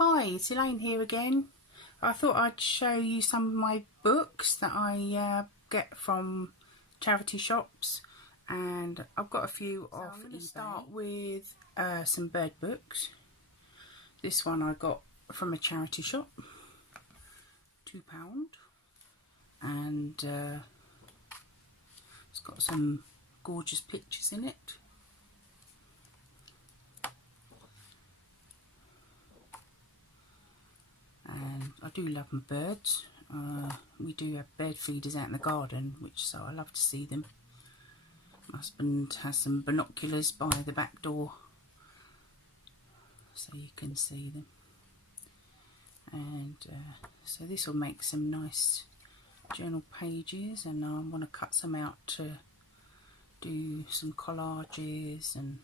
Hi, it's Elaine here again. I thought I'd show you some of my books that I get from charity shops, and I've got a few off eBay. I'm going to start with some bird books. This one I got from a charity shop, £2, and it's got some gorgeous pictures in it. And I do love my birds. We do have bird feeders out in the garden, so I love to see them. My husband has some binoculars by the back door so you can see them. And so this will make some nice journal pages, and I want to cut some out to do some collages and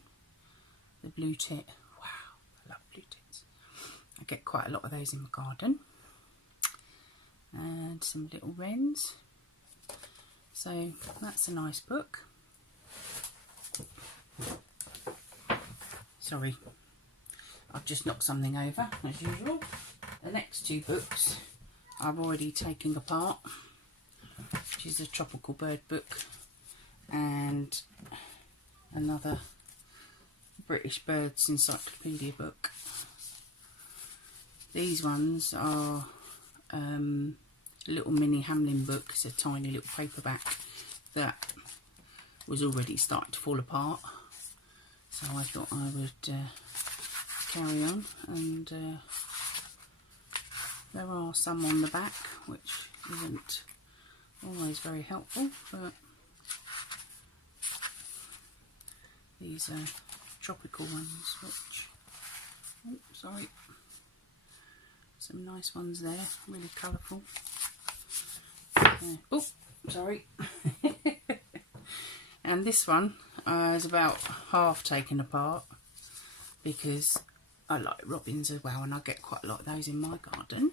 the blue tit. Wow, I love blue tits. I get quite a lot of those in my garden, and some little wrens. So that's a nice book. Sorry, I've just knocked something over as usual. The next two books I've already taken apart, which is a tropical bird book and another British Birds Encyclopedia book. These ones are a little mini Hamlin book. It's a tiny little paperback that was already starting to fall apart, so I thought I would carry on. And there are some on the back which isn't always very helpful, but these are tropical ones, which, oh, sorry, some nice ones there, really colourful. Oh, sorry. And this one is about half taken apart because I like robins as well, and I get quite a lot of those in my garden.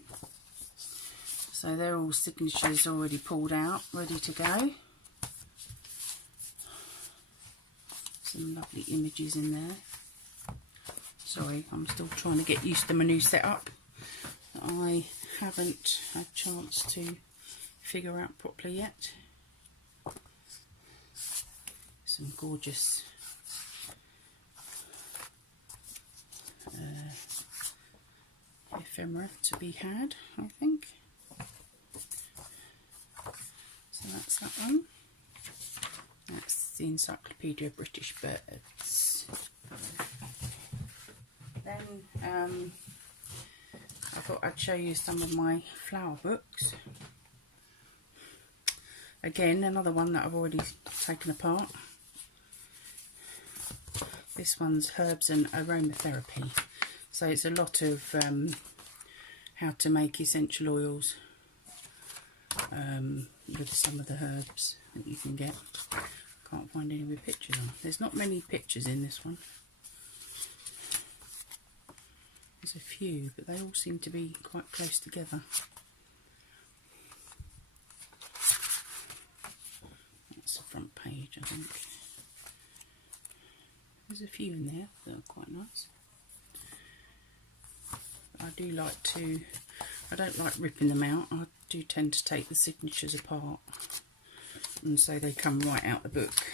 So they're all signatures already pulled out, ready to go. Some lovely images in there. Sorry, I'm still trying to get used to my new setup. I haven't had a chance to figure out properly yet. Some gorgeous ephemera to be had, I think. So that's that one. That's the Encyclopedia of British Birds. Then I thought I'd show you some of my flower books. Again, another one that I've already taken apart. This one's Herbs and Aromatherapy. So it's a lot of how to make essential oils with some of the herbs that you can get. Can't find any with pictures on. There's not many pictures in this one. There's a few, but they all seem to be quite close together. That's the front page, I think. There's a few in there that are quite nice. I do like to, I don't like ripping them out. I do tend to take the signatures apart, and so they come right out the book.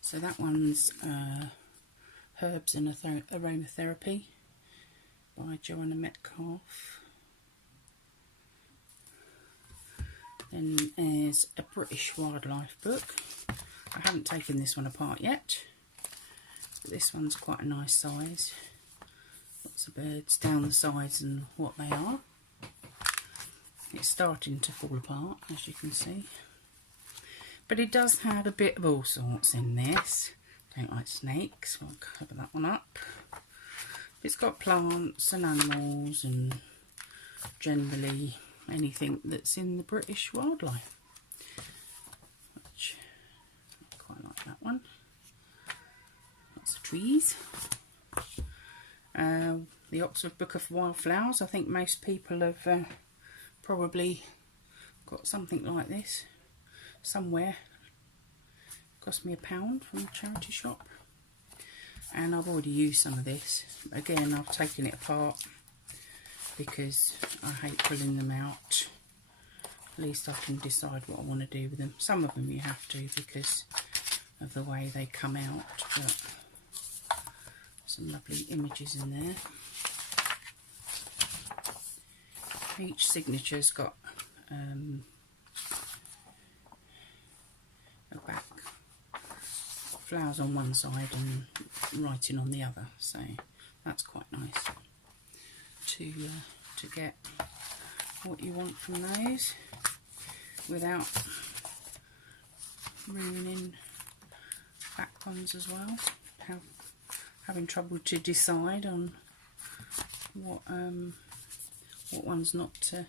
So that one's Herbs and Aromatherapy by Joanna Metcalf. Then there's a British wildlife book. I haven't taken this one apart yet, but this one's quite a nice size. Lots of birds down the sides and what they are. It's starting to fall apart, as you can see, but it does have a bit of all sorts in this. Don't like snakes, so I'll cover that one up. It's got plants and animals and generally anything that's in the British wildlife, which I quite like that one. Lots of trees. The Oxford Book of Wildflowers. I think most people have probably got something like this somewhere. Cost me £1 from a charity shop. and I've already used some of this. Again, I've taken it apart because I hate pulling them out. At least I can decide what I want to do with them. Some of them you have to because of the way they come out, but some lovely images in there. Each signature's got a back, flowers on one side and writing on the other, so that's quite nice to get what you want from those without ruining back ones as well. Having trouble to decide on what ones not to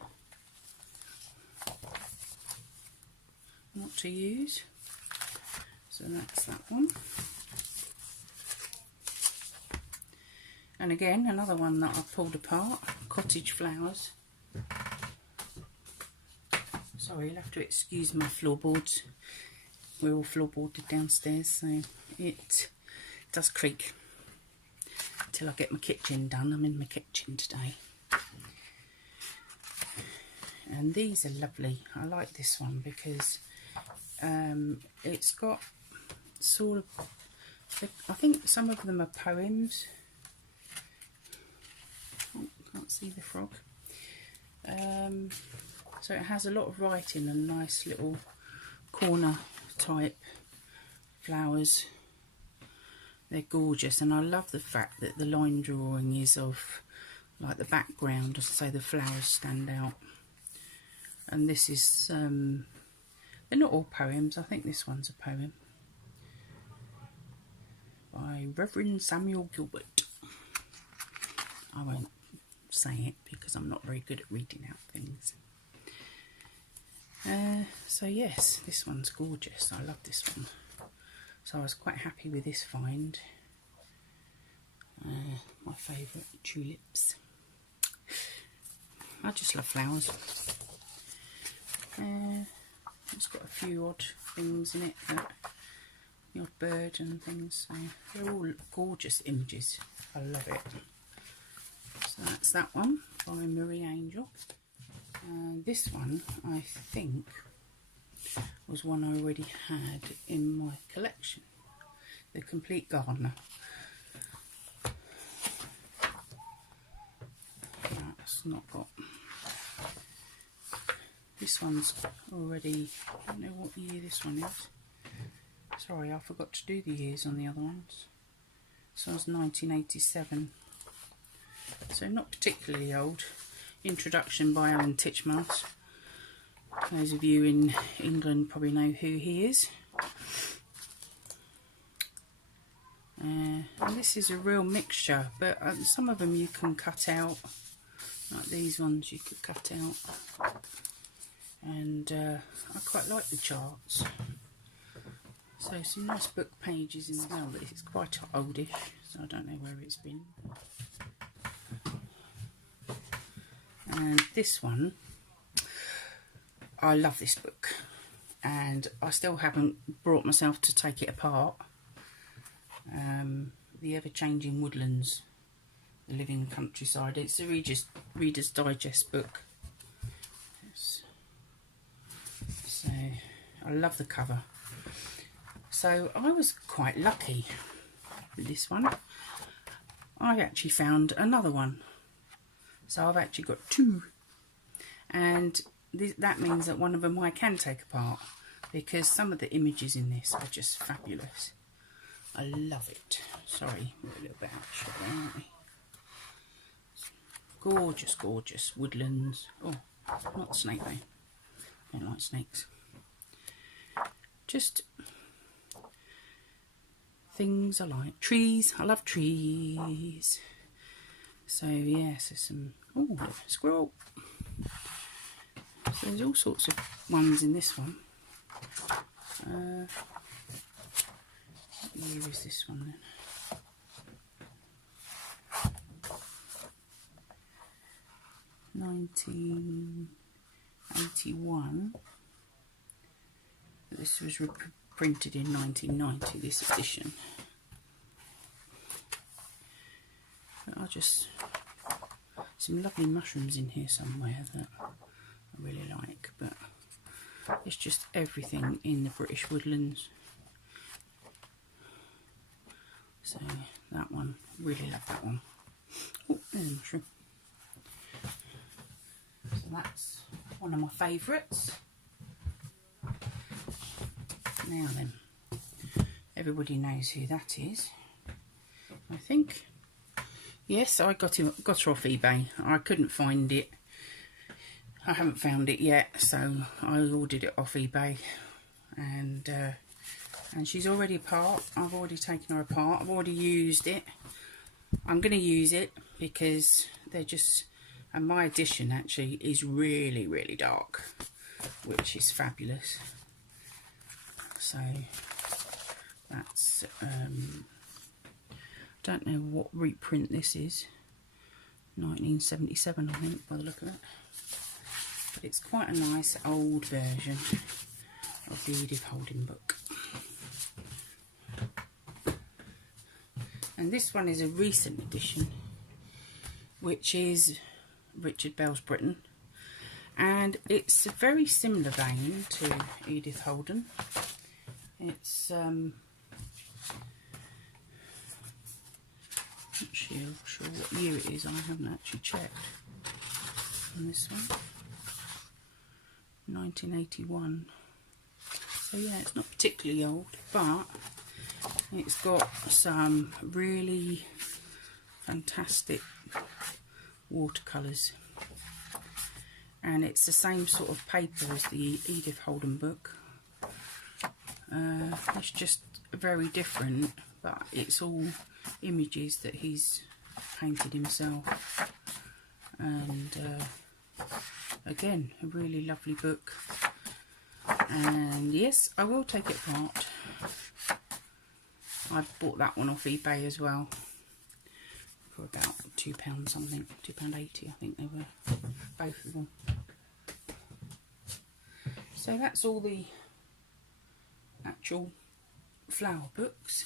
use. So that's that one. And again, another one that I pulled apart, cottage flowers. Sorry, you'll have to excuse my floorboards. We're all floorboarded downstairs, so it does creak till I get my kitchen done. I'm in my kitchen today. And these are lovely. I like this one because it's got sort of, I think some of them are poems. Oh, can't see the frog. So it has a lot of writing and nice little corner type flowers. They're gorgeous, and I love the fact that the line drawing is of like the background, so the flowers stand out. And this is they're not all poems. I think this one's a poem by Reverend Samuel Gilbert. I won't say it because I'm not very good at reading out things. So yes, this one's gorgeous. I love this one. So I was quite happy with this find. My favourite, tulips. I just love flowers. It's got a few odd things in it, the odd bird and things. So they're all gorgeous images. I love it. So that's that one by Marie Angel. This one, I think, was one I already had in my collection. The Complete Gardener. That's not got... This one's already... I don't know what year this one is. Sorry, I forgot to do the years on the other ones. This one's 1987. So not particularly old. Introduction by Alan Titchmarsh. Those of you in England probably know who he is. And this is a real mixture, but some of them you can cut out, like these ones you could cut out. And I quite like the charts. So some nice book pages as well, but it's quite oldish, so I don't know where it's been. And this one, I love this book, and I still haven't brought myself to take it apart. The Ever-Changing Woodlands, The Living Countryside. It's a Reader's Digest book. So I love the cover. So I was quite lucky with this one. I actually found another one. So I've actually got two, and that means that one of them I can take apart, because some of the images in this are just fabulous. I love it. Sorry, we're a little bit out of shot there, aren't we? Gorgeous, gorgeous woodlands. Oh, not snake though. I don't like snakes. Just things I like. Trees. I love trees. So yeah, so some, oh, squirrel. So there's all sorts of ones in this one. What year is this one then? (1981). This was printed in 1990, this edition. some lovely mushrooms in here somewhere that I really like, but it's just everything in the British woodlands. So that one, really love that one. Oh, there's a mushroom. So that's one of my favourites. Now then, everybody knows who that is, I think. Yes, I got her off eBay. I couldn't find it. I haven't found it yet, so I ordered it off eBay, and she's already apart. I've already taken her apart. I've already used it. I'm going to use it because they're just, and my edition actually is really, really dark, which is fabulous. So that's, don't know what reprint this is. 1977, I think, by the look of it. But it's quite a nice old version of the Edith Holden book. And this one is a recent edition, which is Richard Bell's Britain. And it's a very similar vein to Edith Holden. It's not sure what year it is. I haven't actually checked on this one. 1981. So yeah, it's not particularly old, but it's got some really fantastic watercolours, and it's the same sort of paper as the Edith Holden book. It's just very different, but it's all images that he's painted himself, and again, a really lovely book. And yes, I will take it apart. I bought that one off eBay as well for about £2 something, £2.80 I think they were, both of them. So that's all the actual flower books.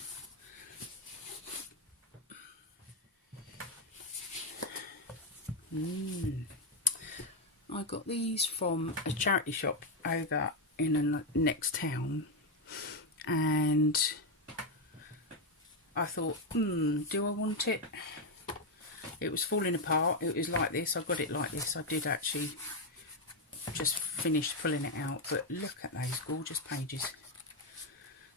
I got these from a charity shop over in the next town, and I thought, do I want it? It was falling apart. It was like this. I got it like this. I did actually just finish pulling it out, but look at those gorgeous pages.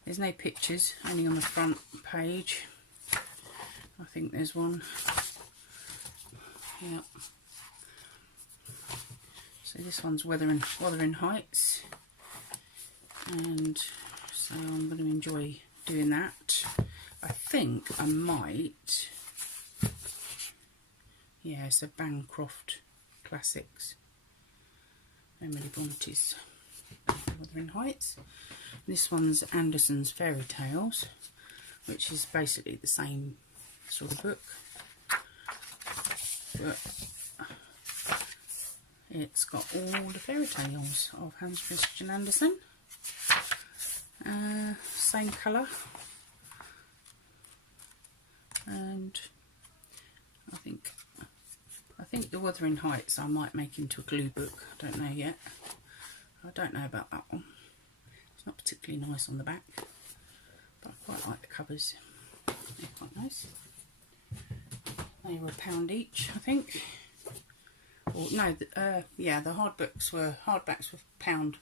There's no pictures, only on the front page. I think there's one. Yeah. So this one's Wuthering Heights, and so I'm going to enjoy doing that. I think I might, yeah, it's a Bancroft Classics, Emily Bronte's Wuthering Heights. This one's Anderson's Fairy Tales, which is basically the same sort of book, but it's got all the fairy tales of Hans Christian Andersen. Same colour, and I think the Wuthering Heights I might make into a glue book. I don't know yet. I don't know about that one. It's not particularly nice on the back, but I quite like the covers. They're quite nice. They were £1 each, I think. Or no, yeah, the hardbacks were £1,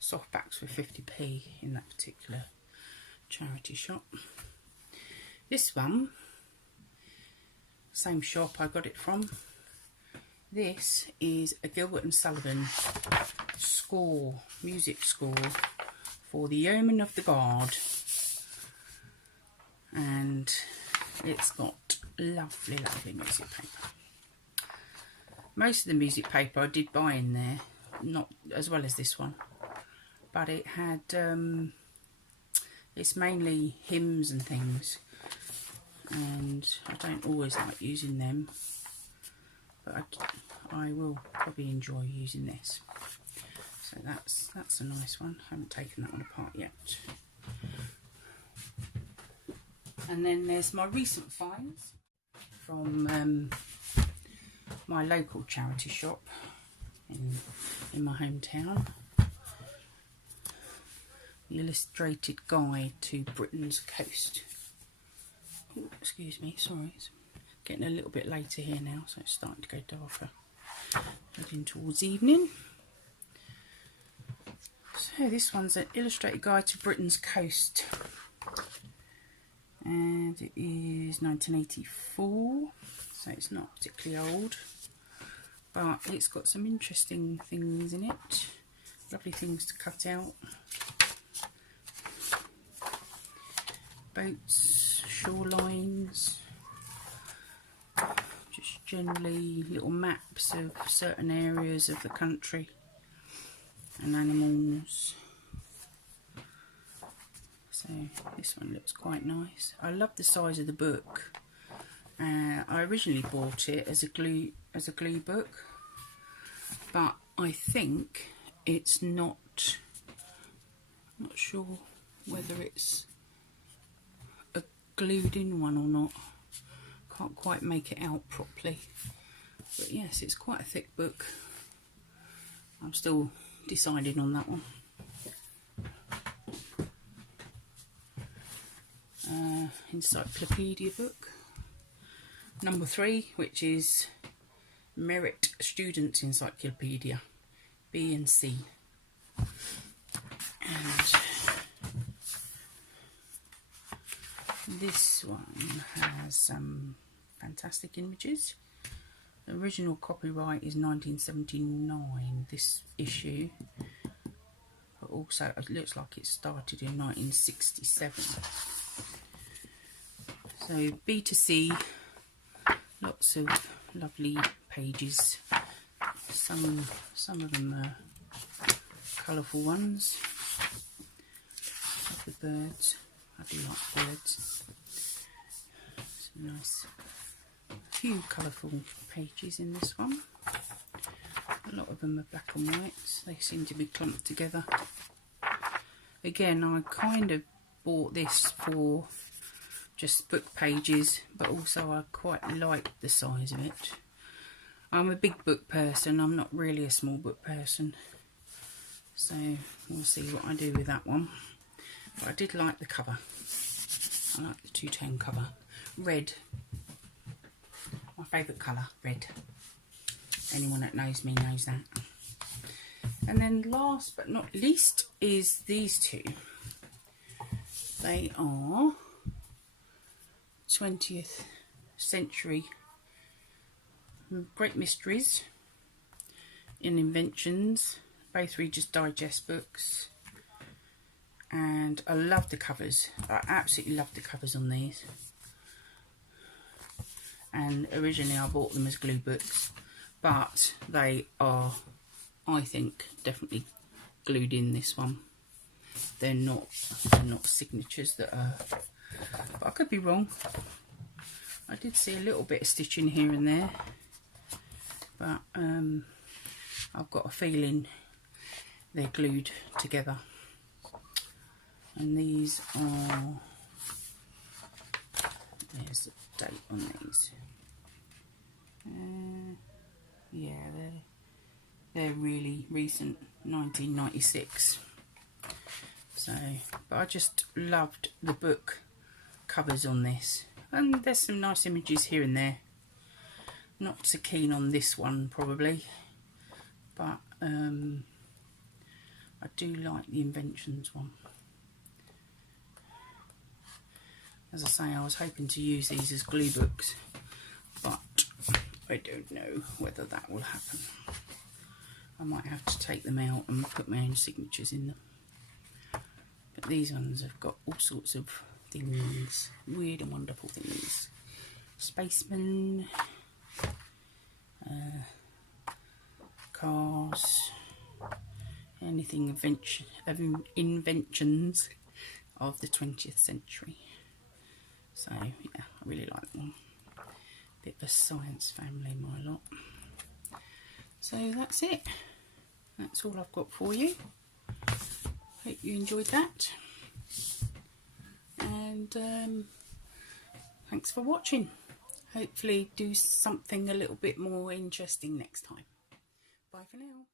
softbacks were 50p in that particular charity shop. This one, same shop I got it from. This is a Gilbert and Sullivan score, music score for the Yeoman of the Guard, and it's got lovely, lovely music paper. Most of the music paper I did buy in there, not as well as this one, but it had, it's mainly hymns and things, and I don't always like using them, but I will probably enjoy using this. So that's a nice one. I haven't taken that one apart yet. And then there's my recent finds. from my local charity shop in my hometown. The illustrated guide to Britain's coast. Ooh, excuse me, sorry, it's getting a little bit later here now, so it's starting to go darker, heading towards evening. So this one's an illustrated guide to Britain's coast, and it is 1984, so it's not particularly old, but it's got some interesting things in it, lovely things to cut out. Boats, shorelines, just generally little maps of certain areas of the country and animals. So this one looks quite nice. I love the size of the book. I originally bought it as a glue book, but I think it's not. I'm not sure whether it's glued in one or not. Can't quite make it out properly, but yes, it's quite a thick book. I'm still deciding on that one. Encyclopedia book number 3, which is Merit Students Encyclopedia B and C, and this one has some fantastic images. The original copyright is 1979, this issue, but also it looks like it started in 1967. So B to C, lots of lovely pages. Some of them are colourful ones. The birds. I do like birds. Some nice, few colourful pages in this one. A lot of them are black and white. They seem to be clumped together. Again, I kind of bought this for just book pages, but also I quite like the size of it. I'm a big book person. I'm not really a small book person. So we'll see what I do with that one. But I did like the cover. I like the two-tone cover. Red. My favourite colour, red. Anyone that knows me knows that. And then last but not least is these two. They are 20th century great mysteries and inventions. Both Reader's Digest books. And I love the covers. I absolutely love the covers on these. And originally I bought them as glue books, but they are, I think, definitely glued in this one. They're not signatures that are, but I could be wrong. I did see a little bit of stitching here and there, but I've got a feeling they're glued together. And these are, there's the date on these. Yeah, they're really recent, 1996. So, but I just loved the book covers on this. And there's some nice images here and there. Not so keen on this one probably, but I do like the inventions one. As I say, I was hoping to use these as glue books, but I don't know whether that will happen. I might have to take them out and put my own signatures in them. But these ones have got all sorts of things, weird and wonderful things. Spacemen, cars, anything inventions of the 20th century. So yeah, I really like them. Bit of a science family, my lot. So that's it. That's all I've got for you. Hope you enjoyed that. And thanks for watching. hopefully do something a little bit more interesting next time. Bye for now.